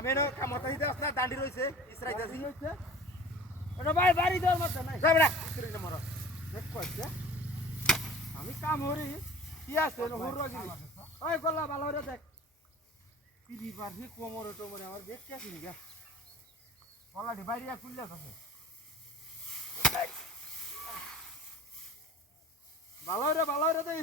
এনো কামতা দিতে আসনা দাঁড়ি রইছে ইসরাইতাছি ওটা ভাই বাড়ি দেওয়ার মতো নাই। যা বেটা। ইসরাইতে মর। আমি কাম হরি কি আছে হুরগিরি ওই করলা ভালো করে দেখ। তিরি পারছি কোমরে টোমরে আমার বেশ কে কিনি গা। গলাটি বাইরে খুললে আছে ভালো রে ভালো রে দেই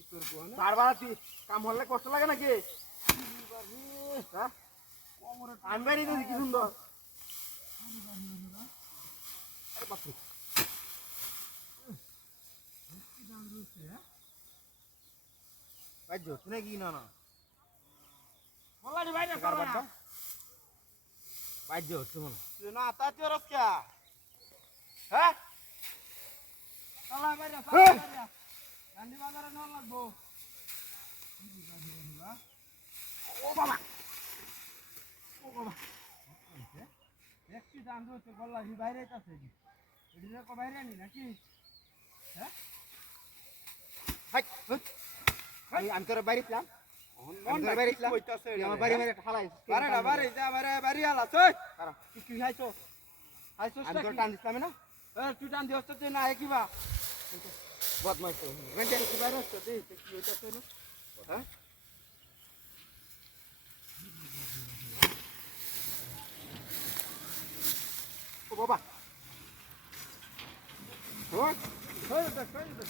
কি করব না বারবার তুই কাম হলে কষ্ট লাগে নাকি? হ্যাঁ? বাইরে দিয়েছি কি সুন্দর। বাইর জোর, তুই নাকি না না? করলা বাইরে কার করলা বাড়িটা? বাইর জোর, তুই মনে। না তা তুই রস কে? হ্যাঁ করলা বাইরে করলা এই! বাইরে গান্ধী বাজারে ন লাগবো ও বাবা। একটি দান দিতে করলা হি বাইরে আছে এটি কো বাইরে নি নাকি? হাই, আমি- তোর বাইরে ছিলাম বাইরে ছিলাম আমার বাড়ি মেরে ঠালাই বারে না বারে যা বারে বাড়ি আলা তুই? তুই আমি তোর টান দিছিলাম না? তুই টান দিওস তো না কিবা বদমাইশ তো। গন্ডে কি বাইরে আসছো তুই কি হইতা তুই না হ্যাঁ ও বাবা হ্যাঁ হ্যাঁ দেখ হ্যাঁ দেখ